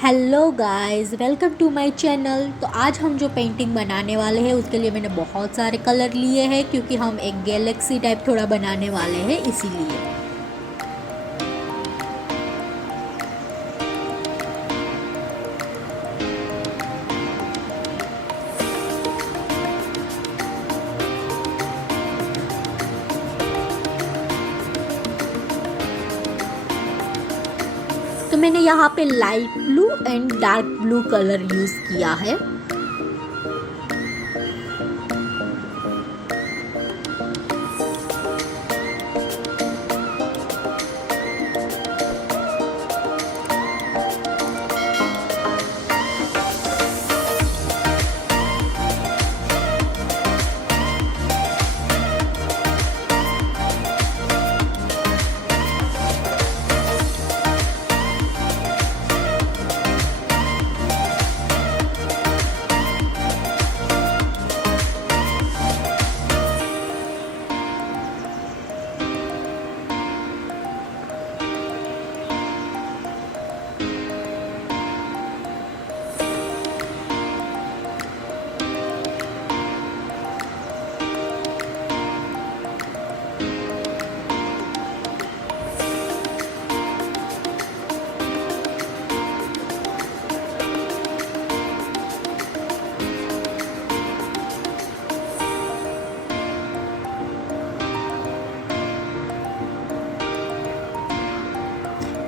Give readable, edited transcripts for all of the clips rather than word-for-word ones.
Hello guys, welcome to my channel. तो आज हम जो पेंटिंग बनाने वाले हैं उसके लिए मैंने बहुत सारे कलर लिए हैं क्योंकि हम एक गैलेक्सी टाइप थोड़ा बनाने वाले हैं इसीलिए। तो मैंने यहाँ पे light blue and dark blue colour use किया है।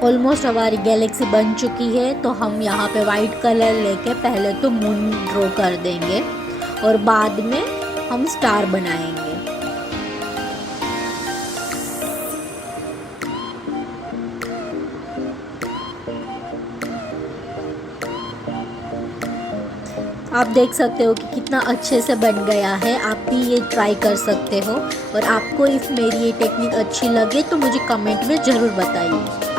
ऑलमोस्ट हमारी गैलेक्सी बन चुकी है। तो हम यहाँ पे वाइट कलर लेके पहले तो मून ड्रॉ कर देंगे और बाद में हम स्टार बनाएंगे। आप देख सकते हो कि कितना अच्छे से बन गया है। आप भी ये ट्राई कर सकते हो और आपको इफ मेरी ये टेक्निक अच्छी लगे तो मुझे कमेंट में ज़रूर बताइए।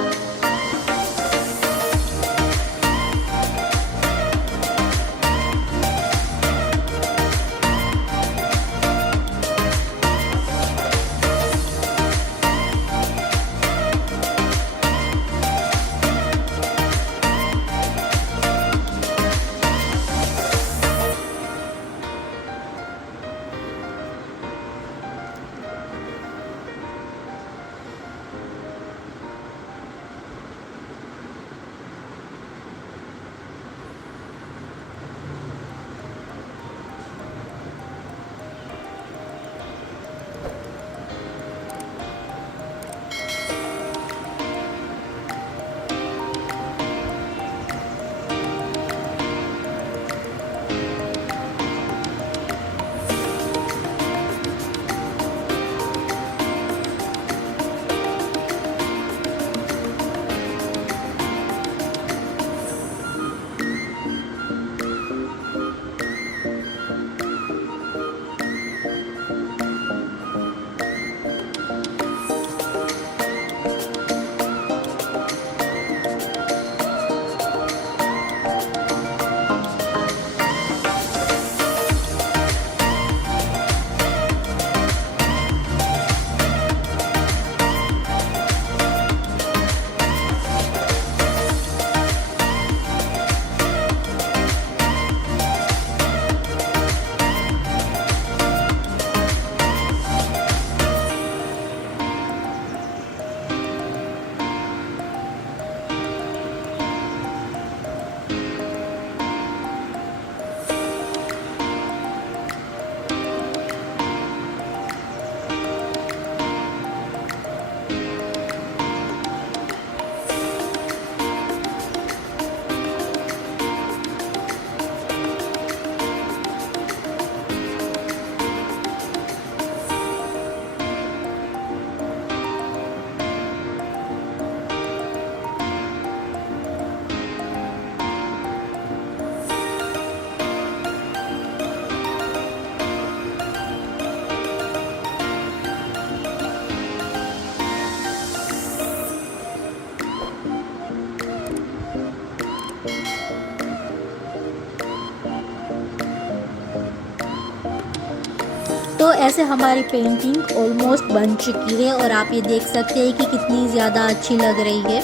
तो ऐसे हमारी पेंटिंग ऑलमोस्ट बन चुकी है और आप ये देख सकते हैं कि कितनी ज़्यादा अच्छी लग रही है।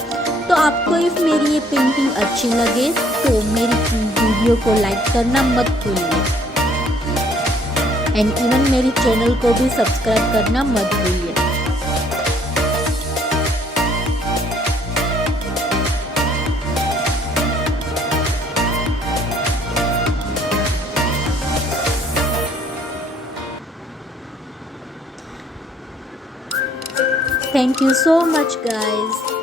तो आपको इफ़ मेरी ये पेंटिंग अच्छी लगे तो मेरी वीडियो को लाइक करना मत भूलिए एंड इवन मेरी चैनल को भी सब्सक्राइब करना मत भूलिए। Thank you so much guys.